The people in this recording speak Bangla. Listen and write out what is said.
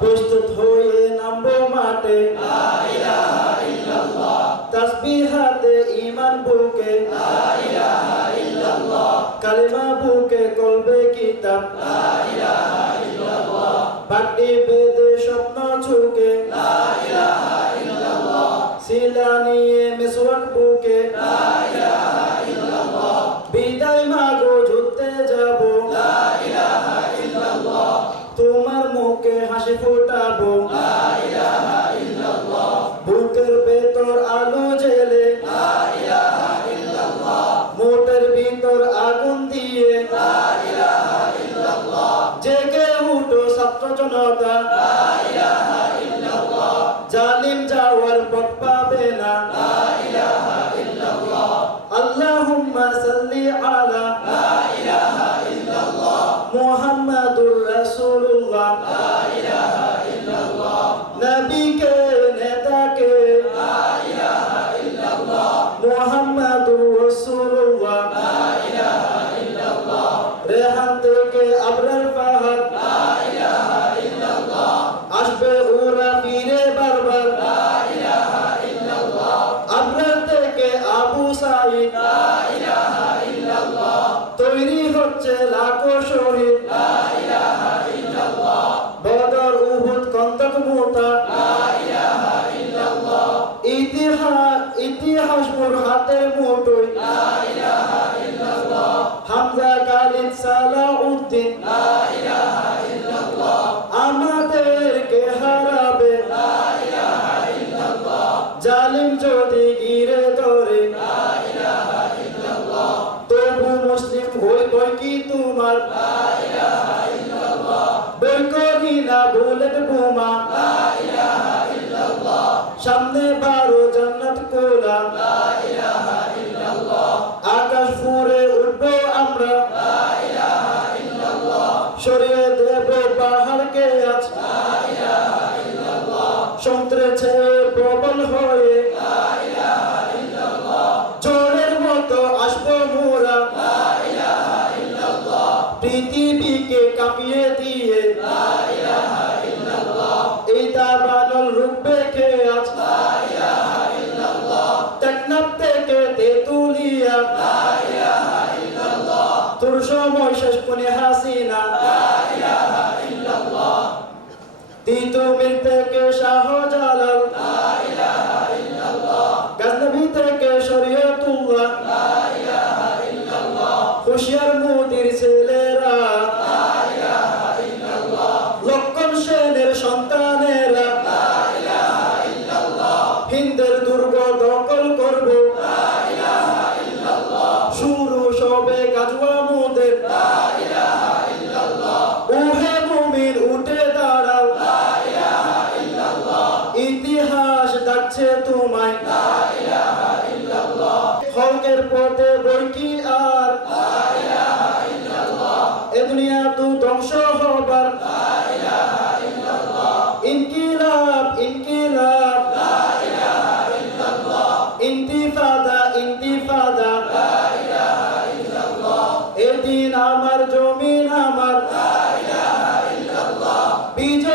প্রস্তুত হয়ে নামবো মাঠে, লা ইলাহা ইল্লাল্লাহ। তাসবিহ হাতে ঈমান বুকে, লা ইলাহা ইল্লাল্লাহ। কালিমা বুকে কলবে কিতাব, লা ইলাহা ইল্লাল্লাহ। পাটি বেদে স্বপ্ন চুকে, লা ইলাহা ইল্লাল্লাহ। সিলা নিয়ে মিসওয়াক বুকে, লা ইলাহা ইল্লাল্লাহ। বিদায় মাগো যুদ্ধে যাব, লা ইলাহা ইল্লাল্লাহ। তোমার মুখে হাসি ফোটাবো, লা ইলাহা ইল্লাল্লাহ। বুকের ভেতর আলো জ্বেলে, লা ইলাহা ইল্লাল্লাহ। মোটের ভিতর আগুন দিয়ে, লা ইলাহা ইল্লাল্লাহ। জেগে উঠো ছাত্র জনতা, লা ইলাহা ইল্লাল্লাহ। জালিম যাওয়ার পথ পাবে না, লা ইলাহা ইল্লাল্লাহ। আল্লাহুম্মা সাল্লি আলা, লা ইলাহা ইল্লাল্লাহ। মুহাম্মাদুর রাসূলুল্লাহ, লা ইলাহা ইল্লাল্লাহ। নবীকে নেতাকে, লা ইলাহা ইল্লাল্লাহ। মুহাম্মাদুর রাসূলুল্লাহ, লা ইলাহা ইল্লাল্লাহ। রেহান থেকে আবরার ফাহাদ, লা ইলাহা ইল্লাল্লাহ। আসবে ওরা ফিরে বারবার, লা ইলাহা ইল্লাল্লাহ। আবরার থেকে আবু সাঈদ, লা ইলাহা ইল্লাল্লাহ। তৈরি হচ্ছে লাখো শহীদ, লা ইলাহা ইল্লাল্লাহ। বদর উহুদ খন্দক মুতা, লা ইলাহা ইল্লাল্লাহ। ইতিহাস মোর হাতের মুঠোয়, লা ইলাহা ইল্লাল্লাহ। হামজা খালিদ সালাউদ্দিন, লা ইলাহা ইল্লাল্লাহ। আমাদেরকে হারাবে, লা ইলাহা ইল্লাল্লাহ। জালিম যদি ঘিরে ধরে, লা ইলাহা ইল্লাল্লাহ। তবু মুসলিম হইব কি তোমার, লা ইলাহা ইল্লাল্লাহ। বই করি না বুলেট বোমা, লা ইলাহা ইল্লাল্লাহ। সামনে 12 জান্নাত কোলা, লা ইলাহা ইল্লাল্লাহ। আকাশ ফুরে উঠবো আমরা, লা ইলাহা ইল্লাল্লাহ। সরিয়ে দেব পাহাড়কে আজ, লা ইলাহা ইল্লাল্লাহ। সমুদ্রের চেয়ে প্রবল হয়ে, লা ইলাহা ইল্লাল্লাহ। ঝড়ের মতো আসবো মোরা, লা ইলাহা ইল্লাল্লাহ। পৃথিবীকে কাঁপিয়ে দিয়ে, লা ইলাহা ইল্লাল্লাহ। এই দাবানল রূপ দেখে আজ, লা ইলাহা ইল্লাল্লাহ। টেকনাফ থেকে তেতুলিয়া, লা ইলাহা ইল্লাল্লাহ। তোর সময় শেষ কোনে হাসিনা, লা ইলাহা ইল্লাল্লাহ। তিতুমির থেকে শাহজালাল, লা ইলাহা ইল্লাল্লাহ। গাজনবী থেকে শরীয়তুল্লাহ, লা ইলাহা ইল্লাল্লাহ। হুশিয়ার মুদির ছেলেরা, লা ইলাহা ইল্লাল্লাহ। লক্ষণ সেনের সন্তানেরা, লা ইলাহা ইল্লাল্লাহ। হিন্দের দুর্গ দখল করব, লা ইলাহা ইল্লাল্লাহ। শুরু সবে গাজওয়া মুদের, লা ইলাহা ইল্লাল্লাহ। ওহে মুমিন উঠে দাঁড়াও, লা ইলাহা ইল্লাল্লাহ। ইতিহাস ডাকছে তোমায়, লা ইলাহা ইল্লাল্লাহ। হকের পথে বই কি আর, লা ইলাহা ইল্লাল্লাহ। এ দুনিয়া তো ধ্বংস হবার, লা ইলাহা ইল্লাল্লাহ। ইনকিলাব ইনকিলাব, লা ইলাহা ইল্লাল্লাহ। ইন্তিফাদা ইন্তিফাদা, লা ইলাহা ইল্লাল্লাহ। এদিন আমার জমিন আমার, লা ইলাহা ইল্লাল্লাহ। বিজয়